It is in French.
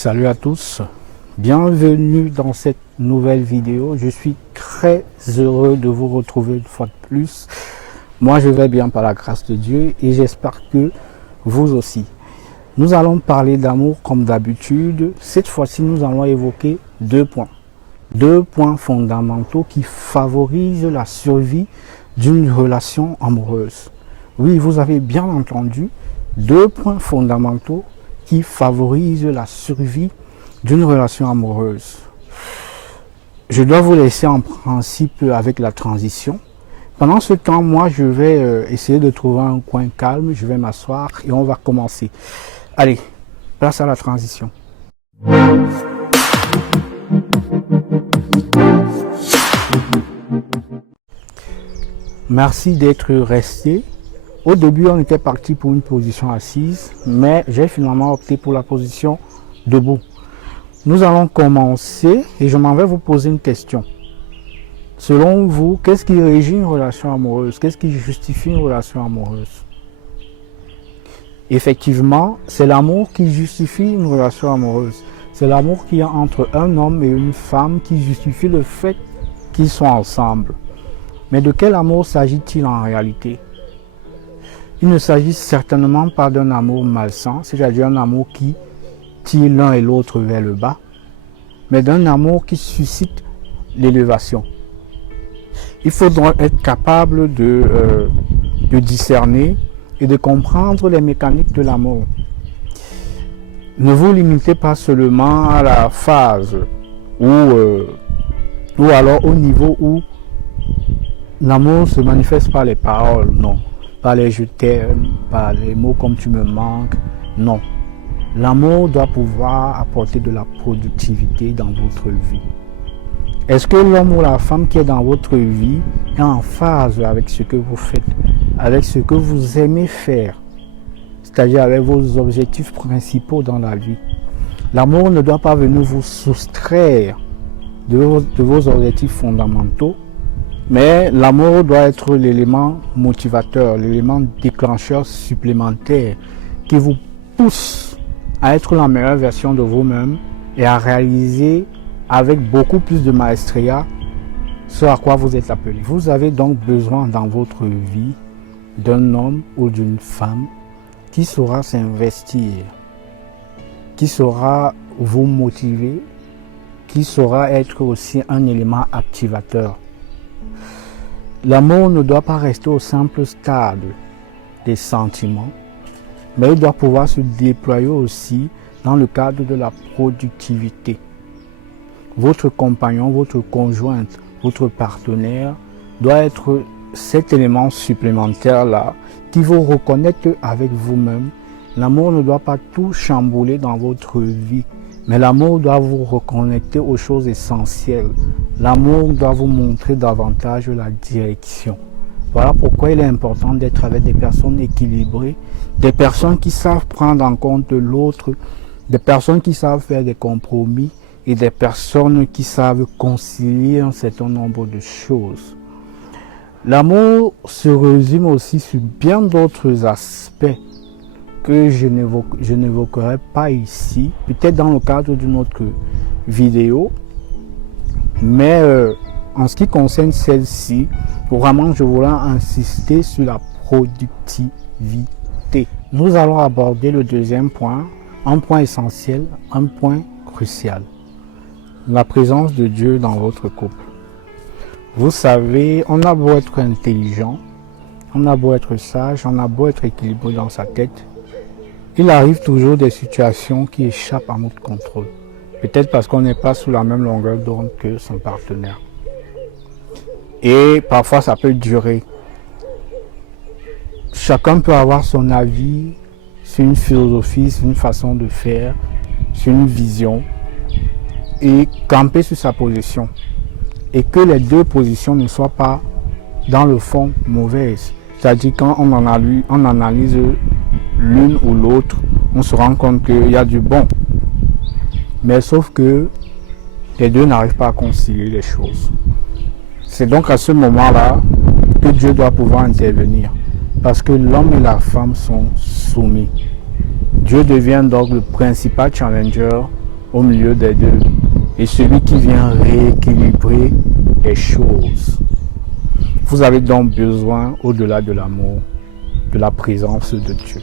Salut à tous, bienvenue dans cette nouvelle vidéo. Je suis très heureux de vous retrouver une fois de plus. Moi je vais bien par la grâce de Dieu et j'espère que vous aussi. Nous allons parler d'amour comme d'habitude. Cette fois-ci nous allons évoquer deux points fondamentaux qui favorisent la survie d'une relation amoureuse. Oui, vous avez bien entendu, deux points fondamentaux qui favorisent la survie d'une relation amoureuse. Je dois vous laisser en principe avec la transition. Pendant ce temps, moi, je vais essayer de trouver un coin calme, je vais m'asseoir et on va commencer. Allez, place à la transition. Merci d'être resté. Au début, on était parti pour une position assise, mais j'ai finalement opté pour la position debout. Nous allons commencer et je m'en vais vous poser une question. Selon vous, qu'est-ce qui régit une relation amoureuse? Qu'est-ce qui justifie une relation amoureuse? Effectivement, c'est l'amour qui justifie une relation amoureuse. C'est l'amour qu'il y a entre un homme et une femme qui justifie le fait qu'ils soient ensemble. Mais de quel amour s'agit-il en réalité? Il ne s'agit certainement pas d'un amour malsain, c'est-à-dire un amour qui tire l'un et l'autre vers le bas, mais d'un amour qui suscite l'élévation. Il faudra être capable de discerner et de comprendre les mécaniques de l'amour. Ne vous limitez pas seulement à la phase ou alors au niveau où l'amour se manifeste par les paroles, non. Par les je t'aime, par les mots comme tu me manques, non. L'amour doit pouvoir apporter de la productivité dans votre vie. Est-ce que l'homme ou la femme qui est dans votre vie est en phase avec ce que vous faites, avec ce que vous aimez faire, c'est-à-dire avec vos objectifs principaux dans la vie? L'amour ne doit pas venir vous soustraire de vos objectifs fondamentaux, mais l'amour doit être l'élément motivateur, l'élément déclencheur supplémentaire qui vous pousse à être la meilleure version de vous-même et à réaliser avec beaucoup plus de maestria ce à quoi vous êtes appelé. Vous avez donc besoin dans votre vie d'un homme ou d'une femme qui saura s'investir, qui saura vous motiver, qui saura être aussi un élément activateur. L'amour ne doit pas rester au simple stade des sentiments, mais il doit pouvoir se déployer aussi dans le cadre de la productivité. Votre compagnon, votre conjointe, votre partenaire doit être cet élément supplémentaire-là qui vous reconnecte avec vous-même. L'amour ne doit pas tout chambouler dans votre vie, mais l'amour doit vous reconnecter aux choses essentielles. L'amour doit vous montrer davantage la direction. Voilà pourquoi il est important d'être avec des personnes équilibrées, des personnes qui savent prendre en compte l'autre, des personnes qui savent faire des compromis et des personnes qui savent concilier un certain nombre de choses. L'amour se résume aussi sur bien d'autres aspects que je n'évoquerai pas ici, peut-être dans le cadre d'une autre vidéo, mais en ce qui concerne celle-ci, vraiment je voulais insister sur la productivité. Nous allons aborder le deuxième point, un point essentiel, un point crucial, la présence de Dieu dans votre couple. Vous savez, on a beau être intelligent, on a beau être sage, on a beau être équilibré dans sa tête, il arrive toujours des situations qui échappent à notre contrôle. Peut-être parce qu'on n'est pas sous la même longueur d'onde que son partenaire. Et parfois ça peut durer. Chacun peut avoir son avis sur une philosophie, sur une façon de faire, sur une vision et camper sur sa position. Et que les deux positions ne soient pas dans le fond mauvaises. C'est-à-dire quand on analyse l'une ou l'autre, on se rend compte qu'il y a du bon. Mais sauf que les deux n'arrivent pas à concilier les choses. C'est donc à ce moment-là que Dieu doit pouvoir intervenir. Parce que l'homme et la femme sont soumis. Dieu devient donc le principal challenger au milieu des deux et celui qui vient rééquilibrer les choses. Vous avez donc besoin, au-delà de l'amour, de la présence de Dieu.